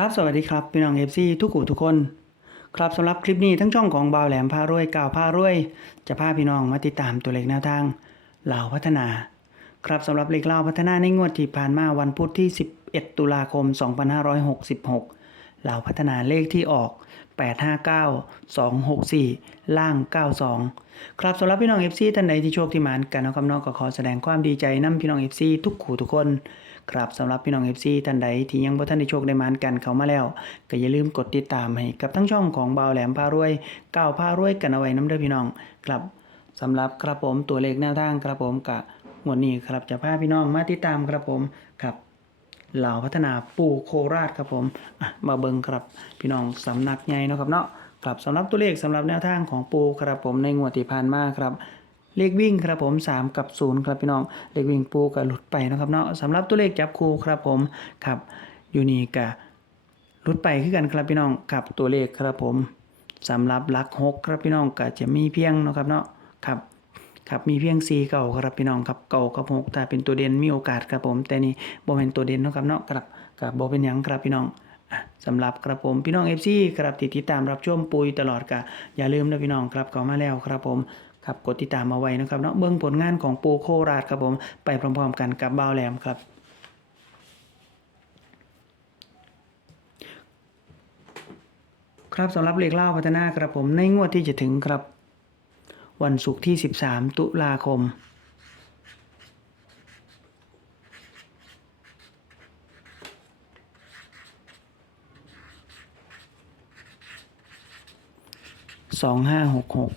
ครับสวัสดีครับพี่น้องเอฟซีทุกคู่ทุกคน ครับสำหรับคลิปนี้ทั้งช่องของบาวแหลมพารวยก่าวพารวย จะพาพี่น้องมาติดตามตัวเลขแนวทางเหล่าพัฒนา ครับสำหรับเลขเล่าพัฒนาในงวดที่ผ่านมาวันพุธที่ 11 ตุลาคม 2566เหล่าพัฒนาเลขที่ออก 859 264 ล่าง 92 ครับสำหรับพี่น้อง FC ท่านใดที่โชคที่หมานกันนะครับน้องก็ขอแสดงความดีใจนํพี่น้อง FC ทุกคู่ทุกคน ครับสำหรับพี่น้อง FC ท่านใดที่ยังบ่ทันได้โชคได้มานกันเข้ามาแล้ว ก็อย่าลืมกดติดตามให้กับทั้งช่องของบ่าวแหลมพารวยก้าวพารวยกันเอาไว้น้ำเด้อพี่น้องครับสำหรับครับผมตัวเลขแนวทางครับผมกะงวดนี้ครับจะพาพี่น้องมาติดตามครับผมครับเหล่าพัฒนาปูโคราชครับผมมาเบิงครับพี่น้องสำนักใหญ่เนาะครับเนาะครับสำหรับตัวเลขสำหรับแนวทางของปูครับผมในงวดที่ผ่านมาครับ เลขวิ่งครับผม 3 กับ 0 ครับพี่น้อง เลขวิ่งปูก็หลุดไปนะครับเนาะสำหรับตัวเลขจับคู่ครับผมครับอยู่นี่กะหลุดไปคือกันครับพี่น้องครับตัวเลขครับผมสำหรับหลักหกครับพี่น้องก็จะมีเพียงเนาะครับเนาะครับครับมีเพียง4เก่าครับพี่น้องครับเก่ากับหกถ้าเป็นตัวเด่นมีโอกาสครับผม แต่นี่บ่เป็นตัวเด่นนะครับเนาะครับกับบ่เป็นหยังครับพี่น้องสำหรับครับผมพี่น้อง FC ครับที่ติดตามรับชมปุยตลอดกะอย่าลืมนะพี่น้องครับเข้ามาแล้วครับผม ครับกดติดตามมาไว้นะครับเนาะเบื้องผลงานของปูโคราชครับผมไปพร้อมๆกันกับบ้าแรมครับครับสำหรับเลขเล่าพัฒนาครับผมในงวดที่จะถึงครับ วันศุกร์ที่ 13 ตุลาคมสองห้าหกหก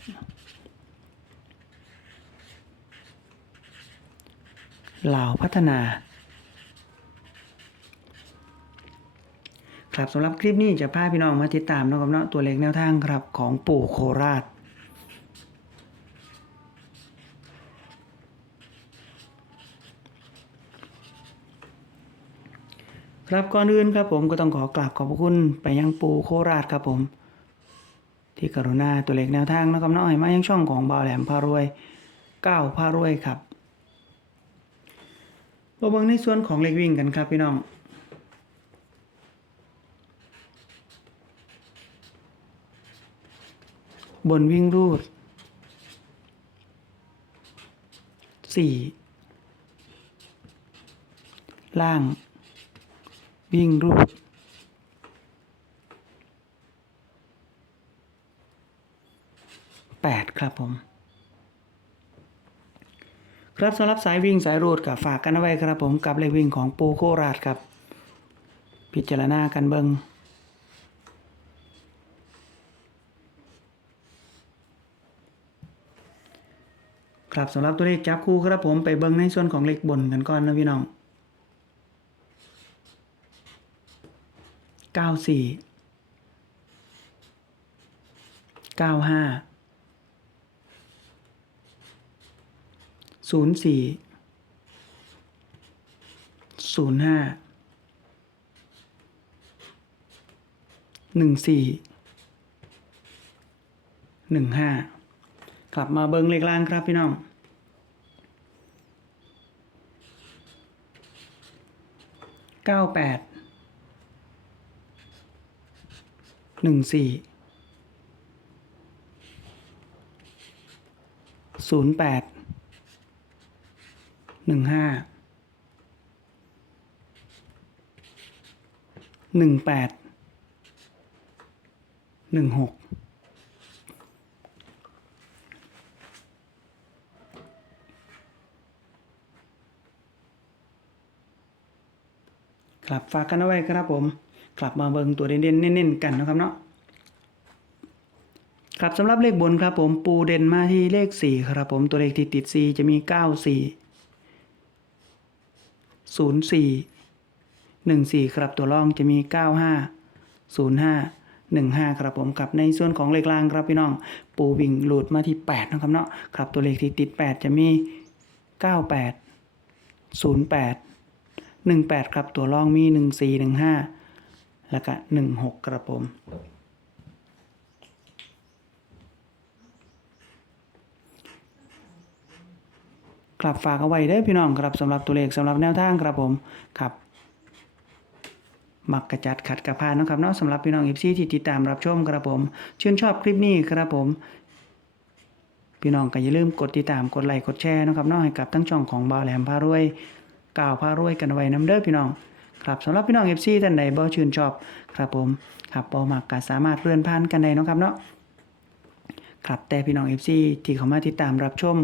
ลาวพัฒนา ครับสำหรับคลิปนี้จะพาพี่น้องมาติดตามนะครับเนาะตัวเลขแนวทางครับของปู่โคราชครับก่อนอื่นครับผมก็ต้องขอกราบขอบพระคุณไปยังปู่โคราชครับผม ที่กรุณาตัวเลขแนวทางนะครับเนาะให้มายังช่องของบ่าวแหลมพารวยก้าวพารวยครับ มาเบิ่งในส่วนของเลขวิ่งกันครับพี่น้องบนวิ่งรูดสี่ล่าง วิ่งรูดแปดครับผม ครับสำหรับสายวิ่งสายรูดกับฝากกันไว้ครับผมกับเลขวิ่งของปูโคราชครับ พิจารณากันเบิง้งครับสำหรับตัวเลขจับคู่ครับผมไปเบิ้งในส่วนของเลขบนกันก่อนนะพี่น้อง 94 95 ศูนย์สี่ศูนย์ห้าหนึ่งสี่หนึ่งห้ากลับมาเบิ้งเลขล่างครับพี่น้องเก้าแปดหนึ่งสี่ศูนย์แปด หนึ่งห้าหนึ่งแปดหนึ่งหกครับฝากกันเอาไว้ครับผม กลับมาเบิงตัวเด่นๆเน้นๆกันนะครับเนาะครับสำหรับเลขบนครับผมปูเด่นมาที่เลขสี่ครับผมตัวเลขที่ติดสี่จะมีเก้าสี่ ศูนย์สี่หนึ่งสี่ครับตัวรองจะมีเก้าห้าศูนย์ห้าหนึ่งห้าครับผมครับในส่วนของเลขล่างครับพี่น้อง ปูวิ่งหลุดมาที่แปดนะครับเนาะครับตัวเลขที่ติดแปดจะมีเก้าแปดศูนย์แปดหนึ่งแปดครับตัวรองมีหนึ่งสี่หนึ่งห้าแล้วก็หนึ่งหกครับผม กลับฝากเอาไว้เด้อพี่น้องครับสำหรับตัวเลขสำหรับแนวทางครับผมครับมักกระจัดขัดกระพานนะครับเนาะสำหรับพี่น้อง FC ที่ติดตามรับชมครับผมชื่นชอบคลิปนี้ครับผม พี่น้องก็อย่าลืมกดติดตามกดไลค์กดแชร์นะครับเนาะให้กับทั้งช่องของบ่าวแหลมพารวยก่าวพารวยกันไว้นํเด้อพี่น้องครับสำหรับพี่น้อง FC ท่านใดบ่ชื่นชอบครับผมครับบ่มักก็สามารถเลื่อนผ่านกันได้นะครับเนาะ ครับแต่พี่น้อง FC ที่เข้ามาติดตามรับชม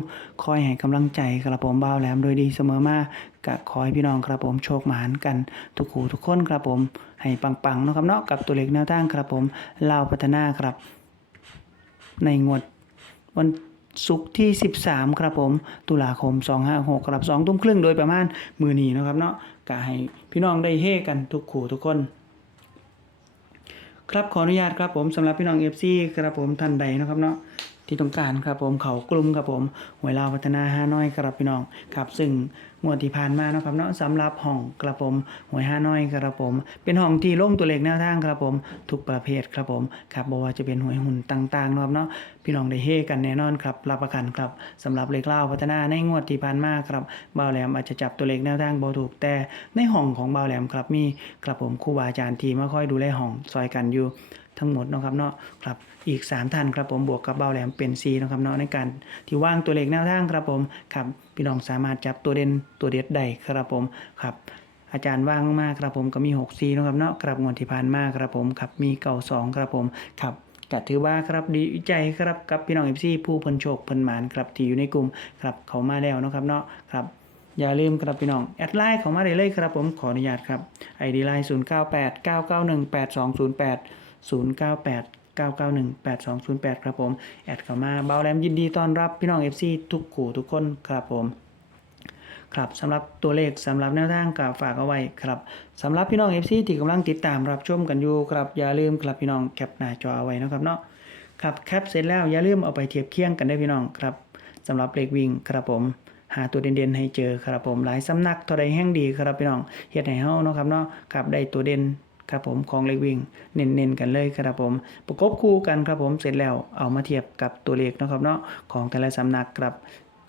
คอยให้กำลังใจครับผมบ่าวแหลมโดยดีเสมอมาก็ขอให้พี่น้องครับผมโชคหมานกันทุกหูทุกคนครับผมให้ปังๆนะครับเนาะกับตัวเลขแนวทางครับผมลาวพัฒนาครับ ในงวดวันศุกร์ที่ 13 ครับผมตุลาคม 256ครับ2ทุ่มครึ่งโดยประมาณมือนีนะครับเนาะก็ให้พี่น้องได้เฮกันทุกขู่ทุกคน ครับขออนุญาตครับผมสำหรับพี่น้อง FC ครับผมท่านใดนะครับเนาะ ที่ต้องการครับผมเขากลุ่มครับผมหวยลาวพัฒนาห้าน้อยครับพี่น้องครับซึ่งงวดที่ผ่านมาเนาะครับเนาะสำหรับห้องครับผมหวยห้าน้อยครับผม เป็นห้องที่ลงตัวเลขแนวทางครับผม ทุกประเภทครับผมครับบ่ว่าจะเป็นหวยหุ่นต่างๆเนาะครับเนาะพี่น้องได้เฮกันแน่นอนครับรับประกันครับสำหรับเลขเล่าพัฒนาในงวดที่ผ่านมาครับบ่าวแหลมอาจจะจับตัวเลขแนวทางบ่ถูกแต่ในห้องของบ่าวแหลมครับมีครับผมครูบาอาจารย์ที่มาค่อยดูแลห้องซอยกันอยู่ทั้งหมดเนาะครับเนาะครับ อีก 3 ท่านครับผมบวกกับเบาแหลมเป็น4นะครับเนาะในการที่ว่างตัวเลขแนวทางครับผมครับพี่น้องสามารถจับตัวเด่นตัวเด็ดได้ครับผมครับอาจารย์ว่างมากครับผมก็มี6 4นะครับเนาะครับงวดที่ผ่านมาครับผมครับมีเก่า2ครับผมครับก็ถือว่าครับดีใจครับกับพี่น้องเอฟซีผู้เพิ่นโชคเพิ่นหมานครับที่อยู่ในกลุ่มครับเขามาแล้วนะครับเนาะครับอย่าลืมครับพี่น้อง แอดไลน์เข้ามาได้เลยครับผมขออนุญาตครับ ID ไลน์098 991 8208 098 991 9918208 ครับผม แอดเข้ามาเบาแรมยินดีต้อนรับพี่น้อง FC ทุกขู่ทุกคนครับผมครับสำหรับตัวเลขสำหรับแนวทางกับฝากเอาไว้ครับสำหรับพี่น้อง FC ที่กำลังติดตามรับชมกันอยู่ครับอย่าลืมครับพี่น้องแคปหน้าจอเอาไว้นะครับเนาะครับแคปเสร็จแล้วอย่าลืมเอาไปเทียบเคียงกันได้พี่น้องครับสำหรับเลขวิ่งครับผมหาตัวเด่นๆให้เจอครับผมหลายสำนักเท่าใดแห่งดีครับพี่น้องเฮ็ดให้เฮาเนาะครับเนาะครับได้ตัวเด่น ครับผมของเลขวิ่งเน้นๆกันเลยครับผม ประกบคู่กันครับผมเสร็จแล้วเอามาเทียบกับตัวเลขนะครับเนาะของแต่ละสำนักครับ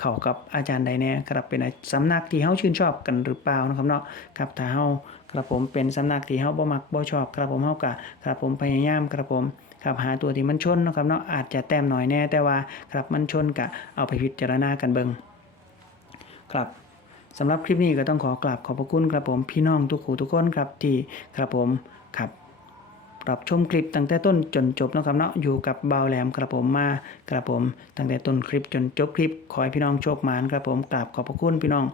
เข้ากับอาจารย์ใดแน่ครับเป็นสำนักที่เฮาชื่นชอบกันหรือเปล่านะครับเนาะครับถ้าเฮาครับผมเป็นสำนักที่เฮาบ่มักบ่ชอบครับผมเฮาก็ครับผมพยายามครับผมครับหาตัวที่มันชนนะครับเนาะอาจจะแต้มหน่อยแน่แต่ว่าครับมันชนก็เอาไปพิจารณากันเบิงครับ สำหรับคลิปนี้ก็ต้องขอกราบขอบพระคุณครับผมพี่น้องทุกคู่ทุกคนครับที่ครับผมครับรับชมคลิปตั้งแต่ต้นจนจบนะครับเนาะอยู่กับเบาแหลมครับผมมาครับผมตั้งแต่ต้นคลิปจนจบคลิป ขอให้พี่น้องโชคหมานครับผมกราบขอบพระคุณพี่น้อง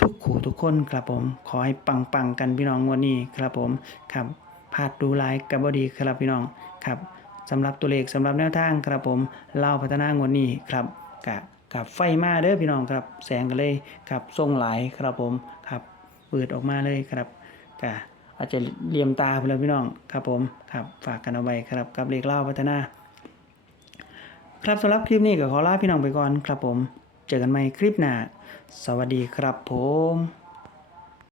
ทุกคู่ทุกคนครับผมขอให้ปังปังๆกันพี่น้องงวันนี้ครับผมครับพลาดดูไลค์กับบดีครับพี่น้องครับสำหรับตัวเลขสำหรับแนวทางครับผมเล่าพัฒนางวดนี้ครับกับ กับไฟมาเด้อพี่น้องครับ แสงกันเลยครับส่งหลายครับผมครับเปิดออกมาเลยครับก็อาจจะเลียมตาไปเลยพี่น้องครับผมครับฝากกันเอาไว้ครับกับเลขเล่าพัฒนา ครับสำหรับคลิปนี้ก็ขอลาพี่น้องไปก่อนครับผม เจอกันใหม่คลิปหน้าสวัสดีครับผม